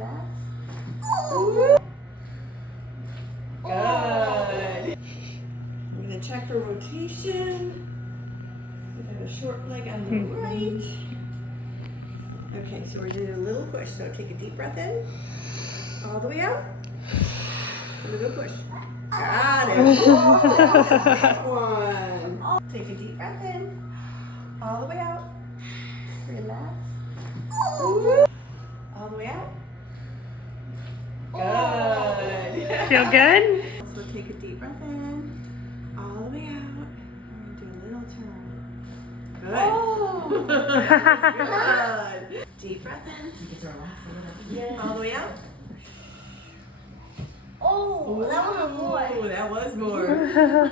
Relax. Good. We're going to check for rotation. We have a short leg on the right. Okay, so we're doing a little push. So take a deep breath in. All the way out. And a little push. Got it. That one. Take a deep breath in. All the way out. Relax. All the way out. Good. Feel good? So take a deep breath in. All the way out. And do a little turn. Good. Good. Deep breath in. All the way out. Oh, that was more. Ooh, that was more.